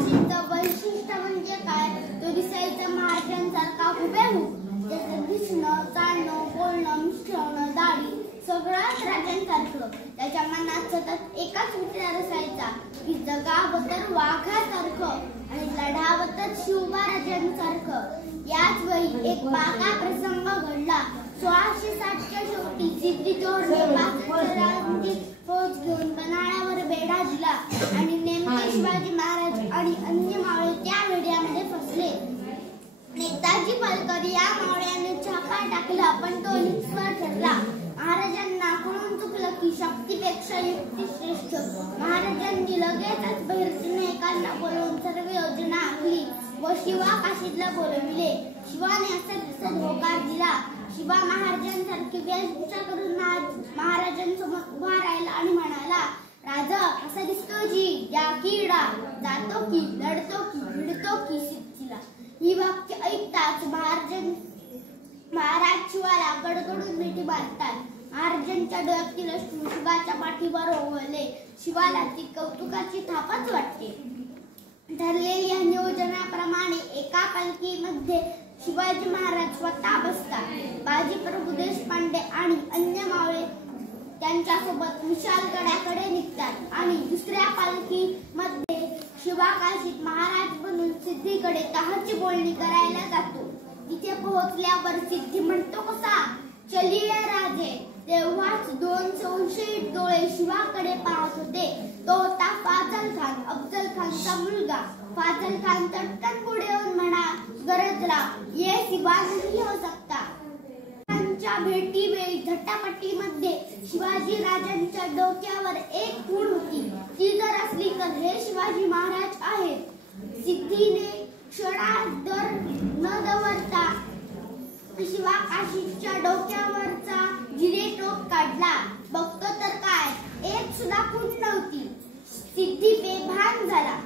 काशीचं वैशिष्ट्य म्हणजे काय, तो दिसायचा महाराजांसारखा हुबेहूब. त्याचं दिसणं, चालणं, बोलणं, मिसळणं, दाढी सगळंच राजांसारखं. त्याच्या मनात सतत एकाच विचार असायचा की जगावं तर वाघासारखं आणि लढावं तर शिवबाराजांसारखं. याच वेळी एक बाका प्रसंग घडला. 1660च्या शेवटी सिद्धी जोहरने पाकिस्तानची फौज घेऊन पन्हाळ्यावर बेढा दिला आणि नेमके शिवाजी महाराज आणि अन्य मावळे त्या वेढ्यामध्ये फसले. नेताजी पालकर या मावळ्याने छापा टाकला, पण तो निष्फळ ठरला. महाराजांना कळून चुकलं की शक्तीपेक्षा युक्ती श्रेष्ठ. महाराजांनी लगेचच बहिर्जीने एकांना बोलवून सर्व योजना आखली व शिवा काशीदला बोलविले. शिवाने असा होकार दिला. शिवा महाराजांसारखी वेशभूषा करून महाराजांसमोर उभा राहिला आणि म्हणाला, राजा असा दिसतो जी या किडा जातो की लढतो की भिडतो की सिद्धीला. ही वाक्य ऐकताच महाराज शिवाला गडगडून मिठी मारतात. महाराजांच्या डोळ्यातील अश्रू शिवाच्या पाठीवर ओघळले. शिवाला ती कौतुकाची थापच वाटते. ठरलेल्या नियोजनाप्रमाणे एका पालखीमध्ये शिवाजी महाराज स्वतः बसतात. बाजीप्रभू देशपांडे आणि अन्य मावळे त्यांच्यासोबत विशालगडाकडे निघतात आणि दुसऱ्या पालखीमध्ये शिवा काशीत महाराज बनून सिद्धीकडे तहाची बोलणी करायला जातो. तिथे पोहोचल्यावर सिद्धी म्हणतो कसा, चलिये राजे. तेव्हाच दोन संशयित डोळे शिवाकडे पाहत होते. तो होता फाजल खान, अफजल खानचा मुलगा. फाजल खान चटकन पुढे येऊन गरजला, ये शिवा नहीं हो सकता. त्यांच्या भेटीवेळी झटापटीमध्ये शिवाजी राजांच्या डोक्यावर एक खूण होती. ती जर असली तर हे शिवाजी महाराज आहेत. सिद्धीने क्षणार्धर न दवरता शिवा काशीच्या डोक्यावरचा जिरेटोप काढला. बघतो तर काय, एक सुद्धा खूण नव्हती. सिद्धी बेभान झाला.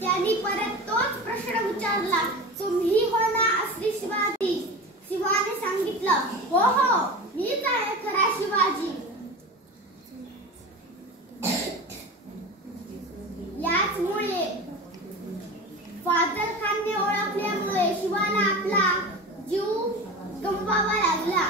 त्यांनी परत तोच प्रश्न विचारला, तुम्ही हो ना असली शिवाजी? शिवाने सांगितलं, हो हो, मीच आहे खरा शिवाजी. याचमुळे फाजल खानने ओळखल्यामुळे शिवाला आपला जीव गमवावा लागला.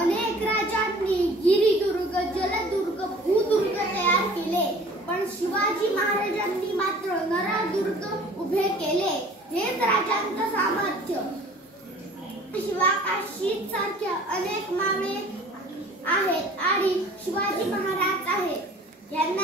अनेक राजांनी गिरिदुर्ग, जलदुर्ग, भूदुर्ग तयार केले, पण शिवाजी महाराजांनी मात्र नरदुर्ग उभे केले. हेच राजांचं सामर्थ्य. शिवा काशीद सारख्या अनेक मावळे आहेत आणि शिवाजी महाराज आहेत. यांना